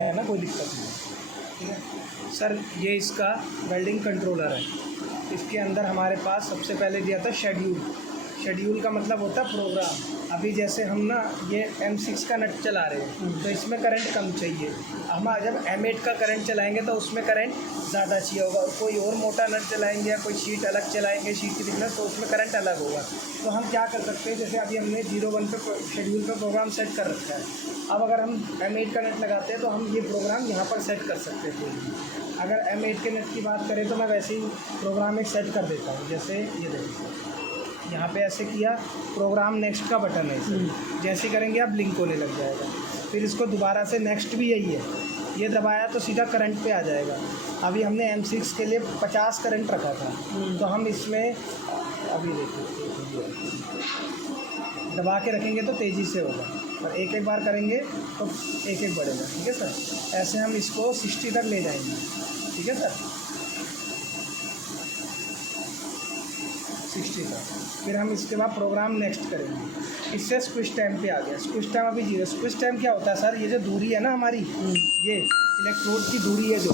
है ना, कोई दिक्कत नहीं। ठीक है सर, ये इसका वेल्डिंग कंट्रोलर है। इसके अंदर हमारे पास सबसे पहले दिया था शेड्यूल। शेड्यूल का मतलब होता है प्रोग्राम। अभी जैसे हम ना ये M6 का नट चला रहे हैं तो इसमें करंट कम चाहिए। हम जब M8 का करंट चलाएंगे तो उसमें करंट ज़्यादा चाहिए होगा। कोई और मोटा नट चलाएंगे या कोई शीट अलग चलाएंगे, शीट की थिकनेस, तो उसमें करंट अलग होगा। तो हम क्या कर सकते हैं, जैसे अभी हमने 01 पे शेड्यूल पे प्रोग्राम सेट कर रखा है। अब अगर हम M8 का नट लगाते हैं तो हम ये प्रोग्राम यहाँ पर सेट कर सकते थे। अगर M8 के नट की बात करें तो मैं वैसे ही प्रोग्राम एक सेट कर देता हूँ। जैसे ये देखिए, यहाँ पे ऐसे किया, प्रोग्राम नेक्स्ट का बटन है इसे जैसे करेंगे आप ब्लिंक होने लग जाएगा। फिर इसको दोबारा से नेक्स्ट भी यही है, ये दबाया तो सीधा करंट पे आ जाएगा। अभी हमने M6 के लिए 50 करंट रखा था, तो हम इसमें अभी देखिए दबा के रखेंगे तो तेज़ी से होगा, और एक एक बार करेंगे तो एक एक बढ़ेगा। ठीक है सर, ऐसे हम इसको 60 तक ले जाएंगे। ठीक है सर, 60 तक। फिर हम इसके बाद प्रोग्राम नेक्स्ट करेंगे। इससे स्क्विच टाइम पे आ गया। स्क्विच टाइम अभी 0। स्क्विच टाइम क्या होता है सर, ये जो दूरी है ना हमारी, ये इलेक्ट्रोड की दूरी है जो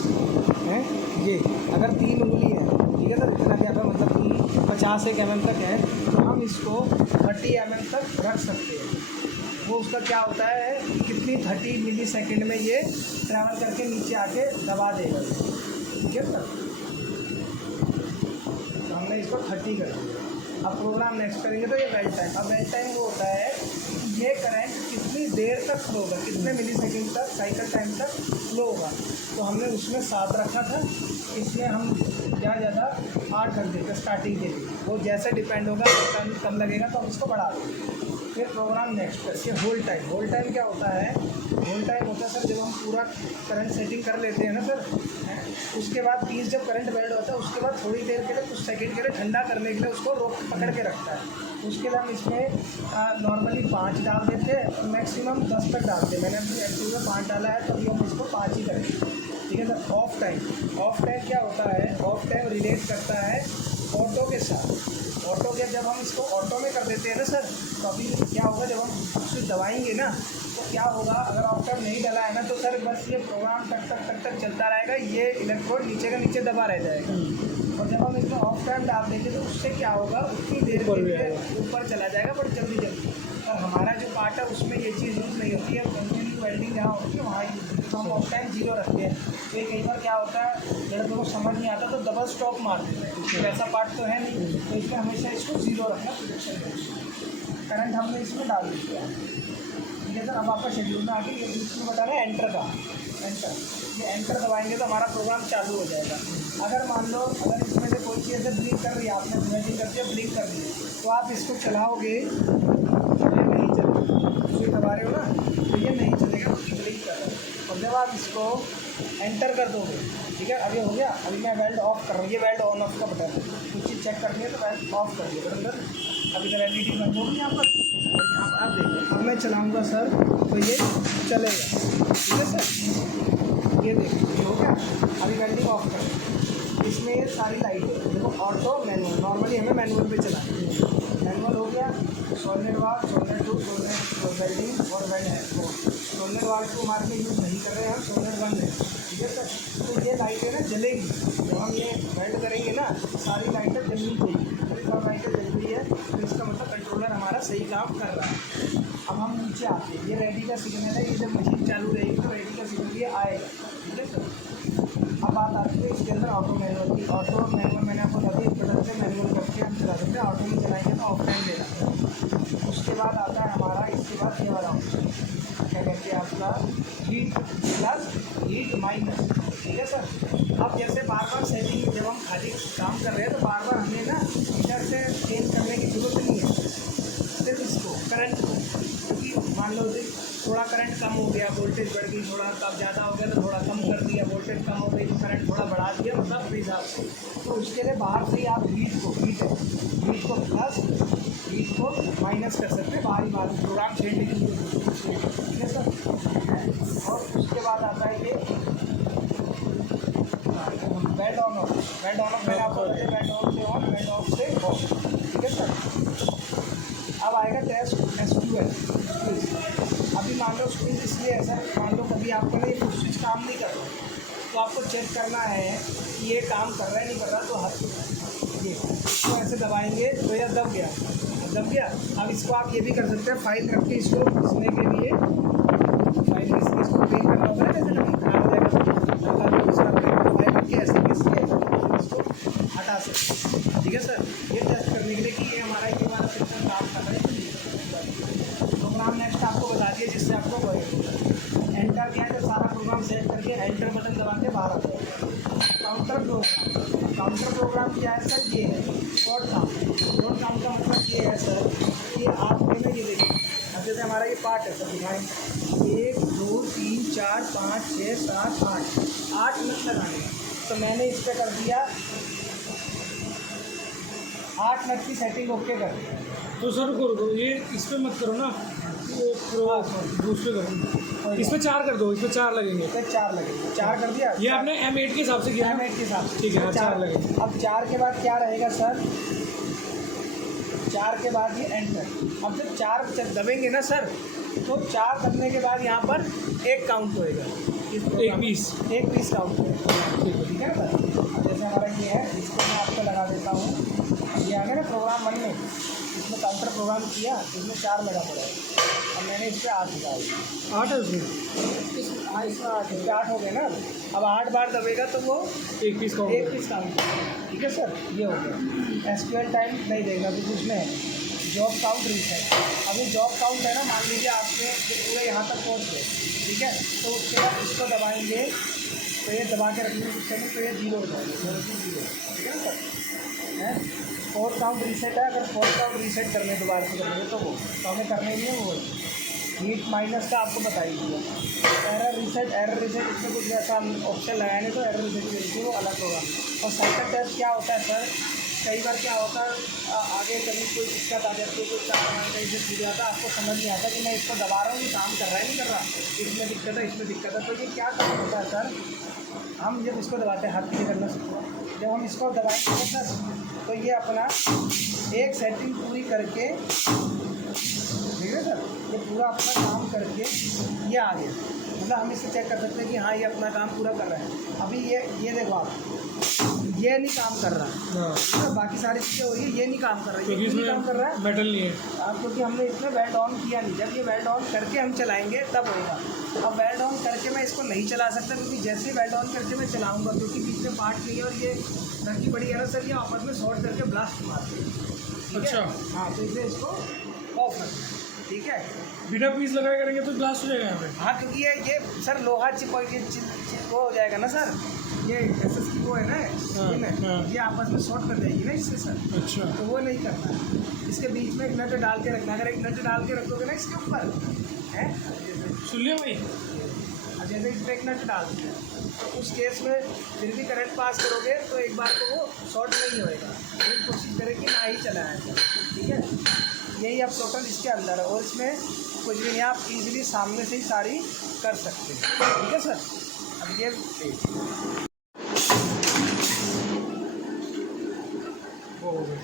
है, ये अगर 3 उंगली है, ठीक है सर, इतना गैप है, मतलब कि 50 mm तक है, तो हम इसको 30 mm तक रख सकते हैं। वो उसका क्या होता है, कितनी 30 मिलीसेकंड में ये ट्रैवल करके नीचे आके दबा देगा। ठीक है सर, तो हमने इसको 30 कर दिया। अब प्रोग्राम नेक्स्ट करेंगे तो ये वेल्ड टाइम। अब वेल्ड टाइम वो होता है ये करंट कितनी देर तक फ्लो होगा, कितने मिलीसेकंड तक, साइकिल टाइम तक फ्लो होगा। तो हमने उसमें 7 रखा था, इसमें हम ज़्यादा 8 रख देते स्टार्टिंग के लिए। वो जैसे डिपेंड होगा, टाइम कम लगेगा तो हम इसको बढ़ा देंगे। फिर प्रोग्राम नेक्स्ट करके होल्ड टाइम। होल्ड टाइम क्या होता है, होल्ड टाइम होता है सर जब हम पूरा करंट सेटिंग कर लेते हैं ना सर, उसके बाद पीस जब करंट वेल्ड होता है उसके बाद थोड़ी देर के लिए, कुछ सेकंड के लिए ठंडा करने के लिए उसको रोक पकड़ के रखता है। उसके लिए हम इसमें नॉर्मली 5 डाल देते हैं, मैक्सिमम 10 तक डालते हैं। मैंने अपनी एक्टिव में 5 डाला है, तो अभी हम इसको 5 ही करेंगे। ठीक है sir. Of time. Of time क्या होता है, ऑफ टाइम रिलेट करता है ऑटो के साथ। ऑटो के जब हम इसको ऑटो में कर देते हैं ना सर, तो अभी क्या होगा, जब हम स्विच दबाएंगे ना तो क्या होगा, अगर ऑफ टाइम नहीं डला है ना तो सर बस ये प्रोग्राम टक टक टक टक चलता रहेगा, ये इलेक्ट्रोड नीचे का नीचे दबा रह जाएगा। और जब हम इसमें ऑफ टाइम डाल देंगे तो उससे क्या होगा, उतनी देर के लिए ऊपर चला जाएगा, बट जल्दी जल्दी। और हमारा जो पार्ट है उसमें ये चीज़ यूज़ नहीं होती है। कंटिन्यू वेल्डिंग जहाँ होती है वहाँ तो हम ऑफ टाइम 0 रखते हैं। तो ये कई बार क्या होता है, लड़कों को समझ नहीं आता तो डबल स्टॉप मार देते हैं, तो ऐसा पार्ट तो है नहीं। तो इसमें हमेशा इसको 0 रखना प्रोटेक्शन है। करंट हमने इसमें डाल दिया है। ठीक है सर, अब आपका शेड्यूल में आके ये इसमें बता रहे हैं एंटर का, एंटर। ये एंटर दबाएंगे तो हमारा प्रोग्राम चालू हो जाएगा। अगर मान लो अगर इसमें से कोई चीज़ ऐसे ब्लिंक कर रही है, आपने इमेजिन करके ब्लिंक कर दी, तो आप इसको चलाओगे तो ये नहीं चलेगा। स्विच दबा रहे हो ना तो ये नहीं चलेगा, ब्लिंक कर रहा है। और जब आप इसको एंटर कर दोगे, ठीक है, अब ये हो गया। अभी मैं वेल्ड ऑफ कर रहा हूँ, ये वेल्ड ऑन ऑफ का बटन है। कुछ चीज़ चेक करनी है तो वेल्ड ऑफ कर दिया अंदर। अब इधर LED बंद होगी यहाँ पर, और यहाँ पर आप देखिए, अब मैं चलाऊँगा सर तो ये चलेगा। ठीक है सर, ये देखिए ये हो गया। अभी वेल्डिंग ऑफ कर, इसमें ये सारी लाइटें देखो, ऑटो मैनुअल, नॉर्मली हमें मैनुअल पे चलानी है। मैनुअल हो गया, सोलनट वाल्व, सोलनट 2, सोलनट वेल्डिंग और वेल्ड है। सोलनट वाल्व को मार के यूज़ नहीं कर रहे हैं हम, सोलनट 1 है। ठीक है सर, तो ये लाइटें ना जलेगी जब हम ये वेल्ड करेंगे ना, सारी लाइटें जलनी चाहिए। अभी सब लाइटें जल रही है तो इसका मतलब कंट्रोलर हमारा सही काम कर रहा है। अब हम नीचे आते हैं, ये रेडी का सिग्नल है, ये जब मशीन चालू रहेगी तो रेडी का सिग्नल ये आएगा। ठीक है सर, अब बात आती है इसके अंदर ऑटो मैनुअल की। ऑटो मैनुअल मैंने आपको बता दी, इस बटन से मैनुअल करके हम चला सकते हैं। ऑटो में चलाएंगे तो ऑफ टाइम देना। उसके बाद आता है हमारा, इसके बाद ये वाला ऑप्शन, क्या कहते हैं आपका, हीट प्लस हीट माइनस। ठीक है सर, अब जैसे बार बार सेटिंग जब हम खाली काम कर रहे हैं तो बार बार हमें ना इधर से चेंज करने की जरूरत नहीं है, सिर्फ इसको करंट को। क्योंकि मान लो थोड़ा करंट कम हो गया, वोल्टेज बढ़ गई, थोड़ा कब ज़्यादा हो गया तो थोड़ा कम कर दिया, वोल्टेज कम हो गई तो करंट थोड़ा बढ़ा दिया, मतलब अपने हिसाब से। तो उसके लिए बाहर से ही आप हीट को प्लस हीट को माइनस कर सकते हैं, बाहरी बात प्रोग्राम छेड़ने की जरूरत है। ठीक है सर, और उसके बाद आता है ये weld on off. Weld on off मैंने आपको बताया, वेल्ड ऑन से ऑन, वेल्ड ऑफ से ऑफ। ठीक है सर, अब आएगा टेस्ट SQL। अभी मान लो स्क्रीन इसलिए ऐसा मान लो कभी आपको ना ये पुश स्विच काम नहीं कर रहा, तो आपको चेक करना है कि ये काम कर रहा है नहीं कर रहा, तो हाथ ये इसको ऐसे दबाएंगे तो यह दब गया, दब गया। अब इसको आप ये भी कर सकते हैं, फाइल रख के इसको घिसने के लिए, फाइल घिस के इसको पेन करना होगा ना, जैसे कभी खराब हो जाएगा तो दूसरा फाइल रख के ऐसे घिस के इसको हटा सकते हैं। ठीक है सर, ये टेस्ट करने के लिए कि ये हमारा सिस्टम काम कर रहा है। प्रोग्राम नेक्स्ट आपको बता दिए जिससे आपको एंटर किया तो सारा प्रोग्राम सेलेक्ट करके एंटर बटन दबा के बाहर आ जाएगा। काउंटर प्रोग्राम क्या है सर, ये है शॉर्ट काम का मतलब ये है सर कि आपने ना ये देखिए, अब जैसे हमारा ये पार्ट है सर, दिखाएँ 1 2 3 4 5 6 7 8 नट लगाने, तो मैंने इस पर कर दिया 8 नट की सेटिंग ओके कर दिया। तो सर को ये इस पर मत करो ना, दूसरे करो, इस पर 4 कर दो, इस पर 4 लगेंगे। इस पर 4 लगेंगे, 4 कर दिया। ये आपने M8 के हिसाब से किया, M8 के हिसाब से, ठीक है, 4 लगेंगे। अब 4 के बाद क्या रहेगा सर, 4 के बाद ये एंटर। अब जब 4 दबेंगे ना सर, तो 4 दबने के बाद यहाँ पर एक काउंट होएगा, एक पीस काउंट होएगा। ठीक है ना सर। अब जैसे हमारा ये है, इसको मैं आपको लगा देता हूँ, ये आ गया ना प्रोग्राम 1 में, इसमें काउंटर प्रोग्राम किया, इसमें 4 लगा पड़ा है। अब मैंने इस पर 8 दिखाया, 8 है उसमें, इसमें 8 हो गए ना। अब 8 बार दबेगा तो वो एक पीस काउंट। ठीक है सर, ये हो गया। SQL टाइम नहीं देगा क्योंकि उसमें जॉब काउंट रीसेट। अभी जॉब काउंट है ना, मान लीजिए आपने पूरे यहाँ तक पहुँच गए, ठीक है, तो उसके बाद इसको दबाएंगे तो ये दबा के रखेंगे तो ये 0 हो जाएगा, 0। ठीक है ना सर, है 4 काउंट रीसेट है। अगर 4 काउंट रीसेट करने दोबारा से करेंगे तो वो तो हमें करने नहीं है, वो हीट माइनस का आपको बता ही दिया। एरर रीसेट इसमें कुछ ऐसा ऑप्शन लगाया नहीं, तो एरर रीसेट के लिए वो अलग होगा। और साइकिल टेस्ट क्या होता है सर, कई बार क्या होता है आगे कभी कोई दिक्कत आ जाती है, कोई कहीं से छूट जाता है, आपको समझ नहीं आता कि मैं इसको दबा रहा हूँ, ये काम कर रहा है नहीं कर रहा, इसमें दिक्कत है, इसमें दिक्कत है। तो ये क्या काम होता है सर, हम जब इसको दबाते हैं, हाथ पीछे करना सीखो, जब हम इसको दबाएंगे सर तो ये अपना एक सेटिंग पूरी करके, ठीक है सर, ये पूरा अपना काम करके ये आ गया। मतलब हम इससे चेक कर सकते हैं कि हाँ ये अपना काम पूरा कर रहा है। अभी ये देखो आप, ये नहीं काम कर रहा है, तो बाकी सारी चीज़ें हो रही है, ये नहीं काम कर रहा है, ये नहीं काम कर रहा है, मेटल नहीं है क्योंकि हमने इसमें वेल्ड ऑन किया नहीं। जब ये वेल्ड ऑन करके हम चलाएंगे तब होगा। अब वेल्ड ऑन करके मैं इसको नहीं चला सकता, क्योंकि जैसे ही वेल्ड ऑन करके मैं चलाऊँगा, क्योंकि बीच में पार्ट नहीं है और ये धरती बड़ी है ना सर, ये आपस में शॉर्ट करके ब्लास्ट मारते हैं। अच्छा, हाँ, तो इसलिए इसको ऑफ रखना है। ठीक है, बिना पीस लगाए करेंगे तो ब्लास्ट हो जाएगा यहाँ पे। हाँ, क्योंकि ये सर लोहा चिपक वो हो जाएगा ना सर, ये एसएस की वो है ना, ये आपस में शॉर्ट कर जाएगी ना इससे सर। अच्छा, तो वो नहीं करना है, इसके बीच में एक नट डाल के रखना। अगर एक नट डाल के रखोगे ना इसके ऊपर है, सुन लिया भाई, जैसे इस पर एक नट डाल दिया, तो उस केस में फिर भी करंट पास करोगे तो एक बार को वो शॉर्ट नहीं होएगा, लेकिन कोशिश करें कि ना ही चलाया जाए। ठीक है, यही अब टोटल इसके अंदर है, और इसमें कुछ भी नहीं, आप इजीली सामने से ही सारी कर सकते हैं। ठीक है सर, अब ये वो हो गया,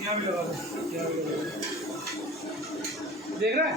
यहाँ भी लगा दो, यहाँ भी लगा दो, देख रहा है।